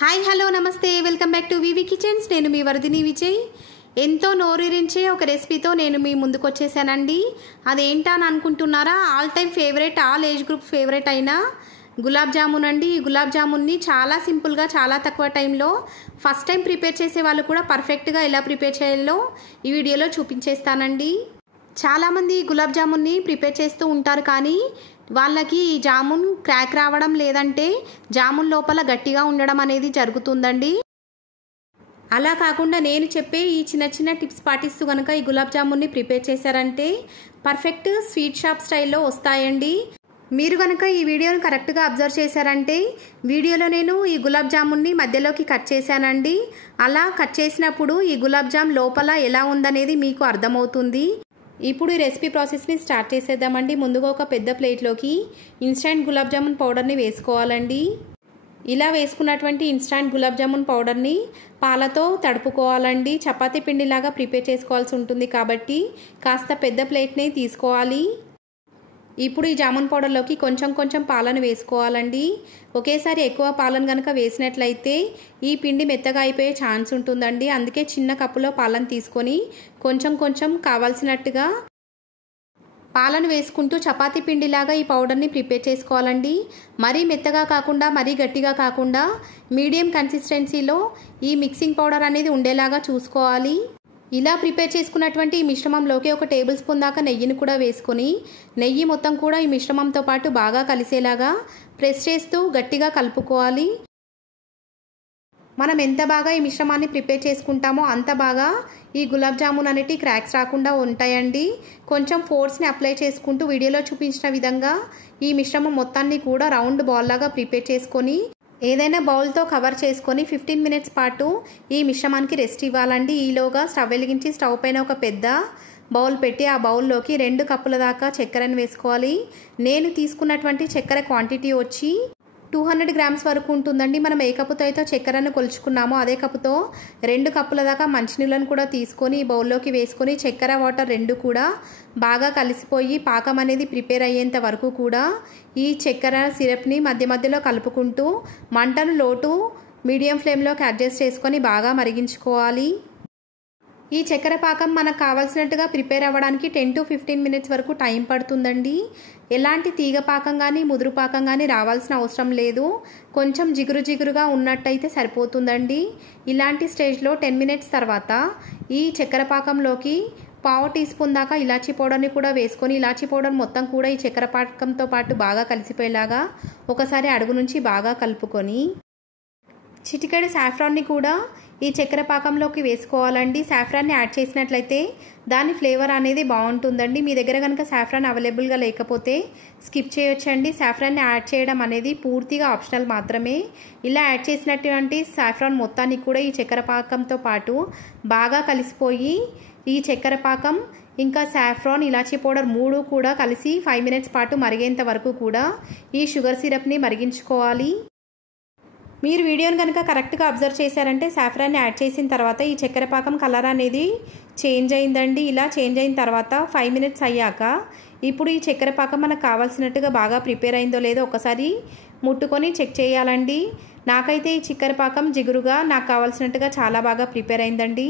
Hi hello నమస్తే welcome back to VV kitchens. నేను మీ వరదిని విజయ్. ఎంతో నోరూరించే ఒక రెసిపీతో నేను మీ ముందుకు వచ్చేసానండి. అదేంటా అని అనుకుంటున్నారా? All time favourite, all age group favourite అయిన గులాబ్ జామున్ అండి. ఈ గులాబ్ జామున్ని చాలా సింపుల్గా, చాలా తక్కువ టైంలో ఫస్ట్ టైం ప్రిపేర్ చేసే వాళ్ళు కూడా పర్ఫెక్ట్గా ఎలా ప్రిపేర్ చేయాలో ఈ వీడియోలో చూపించేస్తానండి. చాలామంది గులాబ్ జామున్ని ప్రిపేర్ చేస్తూ ఉంటారు, కానీ వాళ్ళకి ఈ జామున్ క్రాక్ రావడం, లేదంటే జామున్ లోపల గట్టిగా ఉండడం అనేది జరుగుతుందండి. అలా కాకుండా నేను చెప్పే ఈ చిన్న చిన్న టిప్స్ పాటిస్తూ కనుక ఈ గులాబ్ జామున్ని ప్రిపేర్ చేశారంటే పర్ఫెక్ట్ స్వీట్ షాప్ స్టైల్లో వస్తాయండి. మీరు కనుక ఈ వీడియోని కరెక్ట్గా అబ్జర్వ్ చేశారంటే, వీడియోలో నేను ఈ గులాబ్ జామున్ని మధ్యలోకి కట్ చేశానండి. అలా కట్ చేసినప్పుడు ఈ గులాబ్ జామ్ లోపల ఎలా ఉందనేది మీకు అర్థమవుతుంది. ఇప్పుడు ఈ రెసిపీ ప్రాసెస్ని స్టార్ట్ చేసేద్దామండి. ముందుగా ఒక పెద్ద ప్లేట్లోకి ఇన్స్టంట్ గులాబ్ జామున్ పౌడర్ని వేసుకోవాలండి. ఇలా వేసుకున్నటువంటి ఇన్స్టంట్ గులాబ్ జామున్ పౌడర్ని పాలతో తడుపుకోవాలండి. చపాతీ పిండిలాగా ప్రిపేర్ చేసుకోవాల్సి ఉంటుంది కాబట్టి కాస్త పెద్ద ప్లేట్ని తీసుకోవాలి. ఇప్పుడు ఈ జామున్ పౌడర్లోకి కొంచెం కొంచెం పాలను వేసుకోవాలండి. ఒకేసారి ఎక్కువ పాలను కనుక వేసినట్లయితే ఈ పిండి మెత్తగా అయిపోయే ఛాన్స్ ఉంటుందండి. అందుకే చిన్న కప్పులో పాలను తీసుకొని కొంచెం కొంచెం కావాల్సినట్టుగా పాలను వేసుకుంటూ చపాతీ పిండిలాగా ఈ పౌడర్ని ప్రిపేర్ చేసుకోవాలండి. మరీ మెత్తగా కాకుండా, మరీ గట్టిగా కాకుండా మీడియం కన్సిస్టెన్సీలో ఈ మిక్సింగ్ పౌడర్ అనేది ఉండేలాగా చూసుకోవాలి. ఇలా ప్రిపేర్ చేసుకున్నటువంటి ఈ మిశ్రమంలోకి ఒక టేబుల్ స్పూన్ దాకా నెయ్యిని కూడా వేసుకొని, నెయ్యి మొత్తం కూడా ఈ మిశ్రమంతో పాటు బాగా కలిసేలాగా ప్రెస్ చేస్తూ గట్టిగా కలుపుకోవాలి. మనం ఎంత బాగా ఈ మిశ్రమాన్ని ప్రిపేర్ చేసుకుంటామో అంత బాగా ఈ గులాబ్ జామున్ అనేటి క్రాక్స్ రాకుండా ఉంటాయండి. కొంచెం ఫోర్స్ని అప్లై చేసుకుంటూ వీడియోలో చూపించిన విధంగా ఈ మిశ్రమం మొత్తాన్ని కూడా రౌండ్ బాల్ లాగా ప్రిపేర్ చేసుకొని ఏదైనా బౌల్తో కవర్ చేసుకొని 15 మినిట్స్ పాటు ఈ మిశ్రమానికి రెస్ట్ ఇవ్వాలండి. ఈలోగా స్టవ్ వెలిగించి స్టవ్ పైన ఒక పెద్ద బౌల్ పెట్టి ఆ బౌల్లోకి 2 కప్పుల దాకా చక్కెరను వేసుకోవాలి. నేను తీసుకున్నటువంటి చక్కెర క్వాంటిటీ వచ్చి 200 గ్రామ్స్ వరకు ఉంటుందండి. మనం ఏ కప్పుతో అయితే చక్కెరను కొలుచుకున్నామో అదే కప్పుతో 2 కప్పుల దాకా మంచినీళ్ళను కూడా తీసుకొని ఈ బౌల్లోకి వేసుకొని చక్కెర వాటర్ 2 కూడా బాగా కలిసిపోయి పాకం అనేది ప్రిపేర్ అయ్యేంత వరకు కూడా ఈ చక్కెర సిరప్ని మధ్య మధ్యలో కలుపుకుంటూ మంటను లో టు మీడియం ఫ్లేమ్లోకి అడ్జస్ట్ చేసుకొని బాగా మరిగించుకోవాలి. ఈ చక్కెర పాకం మనకు కావాల్సినట్టుగా ప్రిపేర్ అవ్వడానికి 10 to 15 మినిట్స్ వరకు టైం పడుతుందండి. ఎలాంటి తీగ పాకం కానీ ముదురు పాకం కానీ రావాల్సిన అవసరం లేదు. కొంచెం జిగురు జిగురుగా ఉన్నట్టయితే సరిపోతుందండి. ఇలాంటి స్టేజ్లో 10 మినిట్స్ తర్వాత ఈ చక్కెర పాకంలోకి 1/2 టీ స్పూన్ దాకా ఇలాచీ పౌడర్ని కూడా వేసుకొని, ఇలాచీ పౌడర్ మొత్తం కూడా ఈ చక్కెర పాకంతో పాటు బాగా కలిసిపోయేలాగా ఒకసారి అడుగు నుంచి బాగా కలుపుకొని, చిటికెడు సాఫ్రాన్ని కూడా ఈ చక్కెర పాకంలోకి వేసుకోవాలండి. సాఫ్రాన్ని యాడ్ చేసినట్లయితే దాని ఫ్లేవర్ అనేది బాగుంటుందండి. మీ దగ్గర కనుక సాఫ్రాన్ అవైలబుల్గా లేకపోతే స్కిప్ చేయొచ్చండి. సాఫ్రాన్ని యాడ్ చేయడం అనేది పూర్తిగా ఆప్షనల్ మాత్రమే. ఇలా యాడ్ చేసినటువంటి సాఫ్రాన్ మొత్తాన్ని కూడా ఈ చక్కెర పాకంతో పాటు బాగా కలిసిపోయి ఈ చక్కెర పాకం ఇంకా సాఫ్రాన్, ఇలాచీ పౌడర్ 3 కూడా కలిసి 5 మినిట్స్ పాటు మరిగేంత వరకు కూడా ఈ షుగర్ సిరప్ని మరిగించుకోవాలి. మీరు వీడియోని కనుక కరెక్ట్గా అబ్జర్వ్ చేశారంటే సాఫ్రాన్ని యాడ్ చేసిన తర్వాత ఈ చక్కెర పాకం కలర్ అనేది చేంజ్ అయిందండి. ఇలా చేంజ్ అయిన తర్వాత 5 మినిట్స్ అయ్యాక ఇప్పుడు ఈ చక్కెర పాకం మనకు కావాల్సినట్టుగా బాగా ప్రిపేర్ అయిందో లేదో ఒకసారి ముట్టుకొని చెక్ చేయాలండి. నాకైతే ఈ చక్కెర పాకం జిగురుగా నాకు కావాల్సినట్టుగా చాలా బాగా ప్రిపేర్ అయిందండి.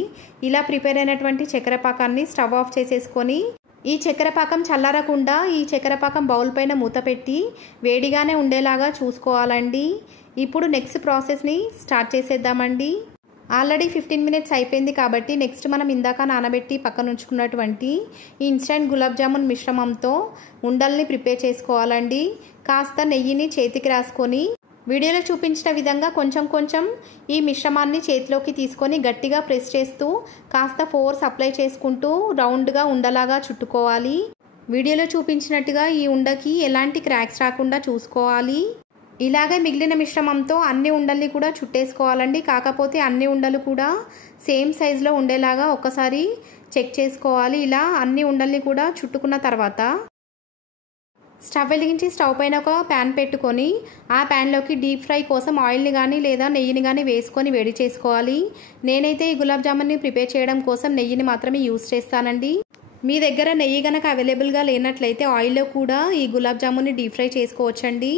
ఇలా ప్రిపేర్ అయినటువంటి చక్కెర పాకాన్ని స్టవ్ ఆఫ్ చేసేసుకొని ఈ చక్కెర పాకం చల్లారకుండా ఈ చక్కెర పాకం బౌల్ పైన మూత పెట్టి వేడిగానే ఉండేలాగా చూసుకోవాలండి. ఇప్పుడు నెక్స్ట్ ప్రాసెస్ని స్టార్ట్ చేసేద్దామండి. ఆల్రెడీ 15 మినిట్స్ అయిపోయింది కాబట్టి నెక్స్ట్ మనం ఇందాక నానబెట్టి పక్కన ఉంచుకున్నటువంటి ఈ ఇన్స్టంట్ గులాబ్ జామున్ మిశ్రమంతో ఉండల్ని ప్రిపేర్ చేసుకోవాలండి. కాస్త నెయ్యిని చేతికి రాసుకొని వీడియోలో చూపించిన విధంగా కొంచెం కొంచెం ఈ మిశ్రమాన్ని చేతిలోకి తీసుకొని గట్టిగా ప్రెస్ చేస్తూ కాస్త ఫోర్స్ అప్లై చేసుకుంటూ రౌండ్గా ఉండలాగా చుట్టుకోవాలి. వీడియోలో చూపించినట్టుగా ఈ ఉండకి ఎలాంటి క్రాక్స్ రాకుండా చూసుకోవాలి. ఇలాగే మిగిలిన మిశ్రమంతో అన్ని ఉండల్ని కూడా చుట్టేసుకోవాలండి. కాకపోతే అన్ని ఉండలు కూడా సేమ్ సైజులో ఉండేలాగా ఒకసారి చెక్ చేసుకోవాలి. ఇలా అన్ని ఉండల్ని కూడా చుట్టుకున్న తర్వాత స్టవ్ వెలిగించి స్టవ్ పైన ఒక ప్యాన్ పెట్టుకొని ఆ ప్యాన్లోకి డీప్ ఫ్రై కోసం ఆయిల్ని కానీ లేదా నెయ్యిని కానీ వేసుకొని వేడి చేసుకోవాలి. నేనైతే ఈ గులాబ్ జామున్ని ప్రిపేర్ చేయడం కోసం నెయ్యిని మాత్రమే యూజ్ చేస్తానండి. మీ దగ్గర నెయ్యి కనుక అవైలబుల్గా లేనట్లయితే ఆయిల్లో కూడా ఈ గులాబ్ జామున్ని డీప్ ఫ్రై చేసుకోవచ్చండి.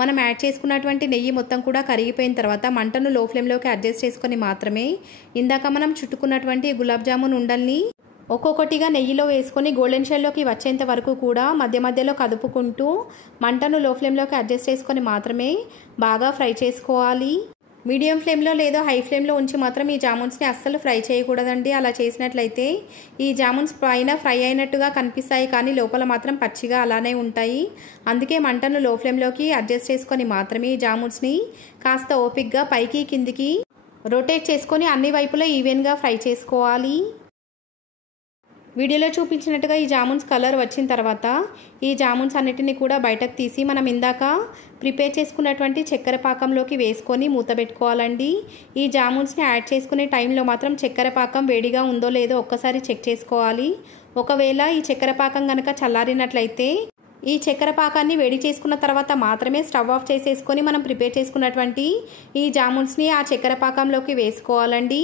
మనం యాడ్ చేసుకున్నటువంటి నెయ్యి మొత్తం కూడా కరిగిపోయిన తర్వాత మంటను లో ఫ్లేమ్లోకి అడ్జస్ట్ చేసుకొని మాత్రమే ఇందాక మనం చుట్టుకున్నటువంటి గులాబ్ జామున్ ఉండల్ని ఒక్కొక్కటిగా నెయ్యిలో వేసుకొని గోల్డెన్ షేడ్లోకి వచ్చేంత వరకు కూడా మధ్య మధ్యలో కదుపుకుంటూ మంటను లో ఫ్లేమ్లోకి అడ్జస్ట్ చేసుకొని మాత్రమే బాగా ఫ్రై చేసుకోవాలి. మీడియం ఫ్లేమ్లో లేదా హై ఫ్లేమ్లో ఉంచి మాత్రం ఈ జామున్స్ని అస్సలు ఫ్రై చేయకూడదండి. అలా చేసినట్లయితే ఈ జామున్స్ పైన ఫ్రై అయినట్టుగా కనిపిస్తాయి, కానీ లోపల మాత్రం పచ్చిగా అలానే ఉంటాయి. అందుకే మంటను లో ఫ్లేమ్లోకి అడ్జస్ట్ చేసుకొని మాత్రమే ఈ జామున్స్ని కాస్త ఓపిక్గా పైకి కిందికి రొటేట్ చేసుకొని అన్ని వైపులా ఈవెన్గా ఫ్రై చేసుకోవాలి. వీడియోలో చూపించినట్టుగా ఈ జామున్స్ కలర్ వచ్చిన తర్వాత ఈ జామున్స్ అన్నిటిని కూడా బయటకు తీసి మనం ఇందాక ప్రిపేర్ చేసుకున్నటువంటి చక్కెర పాకంలోకి వేసుకొని మూత పెట్టుకోవాలండి. ఈ జామున్స్ని యాడ్ చేసుకునే టైంలో మాత్రం చక్కెర పాకం వేడిగా ఉందో లేదో ఒక్కసారి చెక్ చేసుకోవాలి. ఒకవేళ ఈ చక్కెర పాకం కనుక చల్లారినట్లయితే ఈ చక్కెర పాకాన్ని వేడి చేసుకున్న తర్వాత మాత్రమే స్టవ్ ఆఫ్ చేసేసుకొని మనం ప్రిపేర్ చేసుకున్నటువంటి ఈ జామున్స్ని ఆ చక్కెర పాకంలోకి వేసుకోవాలండి.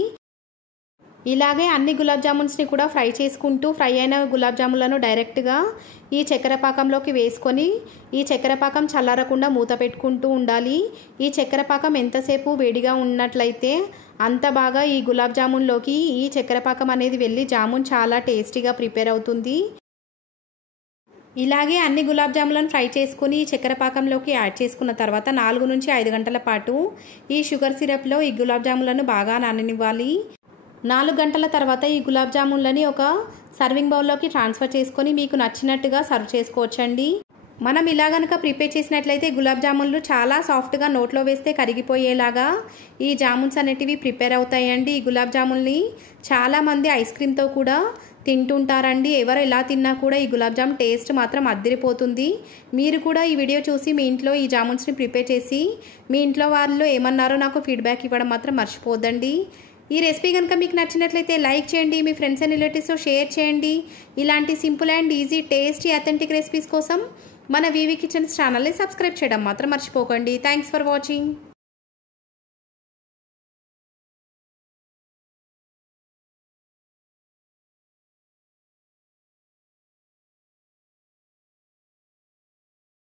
ఇలాగే అన్ని గులాబ్ జామున్స్ని కూడా ఫ్రై చేసుకుంటూ ఫ్రై అయిన గులాబ్ జామున్లను డైరెక్ట్గా ఈ చక్కెర పాకంలోకి వేసుకొని ఈ చక్కెర పాకం చల్లారకుండా మూత పెట్టుకుంటూ ఉండాలి. ఈ చక్కెర పాకం ఎంతసేపు వేడిగా ఉన్నట్లయితే అంత బాగా ఈ గులాబ్ జామున్లోకి ఈ చక్కెర పాకం అనేది వెళ్ళి జామున్ చాలా టేస్టీగా ప్రిపేర్ అవుతుంది. ఇలాగే అన్ని గులాబ్ జాములను ఫ్రై చేసుకుని ఈ చక్కెర పాకంలోకి యాడ్ చేసుకున్న తర్వాత 4 నుంచి 5 గంటల పాటు ఈ షుగర్ సిరప్లో ఈ గులాబ్ జాములను బాగా నాననివ్వాలి. 4 గంటల తర్వాత ఈ గులాబ్ జామున్లని ఒక సర్వింగ్ బౌల్లోకి ట్రాన్స్ఫర్ చేసుకొని మీకు నచ్చినట్టుగా సర్వ్ చేసుకోవచ్చండి. మనం ఇలా కనుక ప్రిపేర్ చేసినట్లయితే గులాబ్ జామున్లు చాలా సాఫ్ట్గా నోట్లో వేస్తే కరిగిపోయేలాగా ఈ జామున్స్ అనేటివి ప్రిపేర్ అవుతాయండి. ఈ గులాబ్ జామున్ని చాలామంది ఐస్ క్రీమ్తో కూడా తింటుంటారండి. ఎవరు ఎలా తిన్నా కూడా ఈ గులాబ్ జామ్ టేస్ట్ మాత్రం అద్దిరిపోతుంది. మీరు కూడా ఈ వీడియో చూసి మీ ఇంట్లో ఈ జామున్స్ని ప్రిపేర్ చేసి మీ ఇంట్లో వాళ్ళు ఏమన్నారో నాకు ఫీడ్బ్యాక్ ఇవ్వడం మాత్రం మర్చిపోద్దండి. ఈ రెసిపీ కనుక మీకు నచ్చినట్లయితే లైక్ చేయండి, మీ ఫ్రెండ్స్ అండ్ రిలేటివ్స్తో షేర్ చేయండి. ఇలాంటి simple and easy tasty authentic recipes కోసం మన వివి కిచెన్స్ ఛానల్ని సబ్స్క్రైబ్ చేయడం మాత్రం మర్చిపోకండి. Thanks for watching.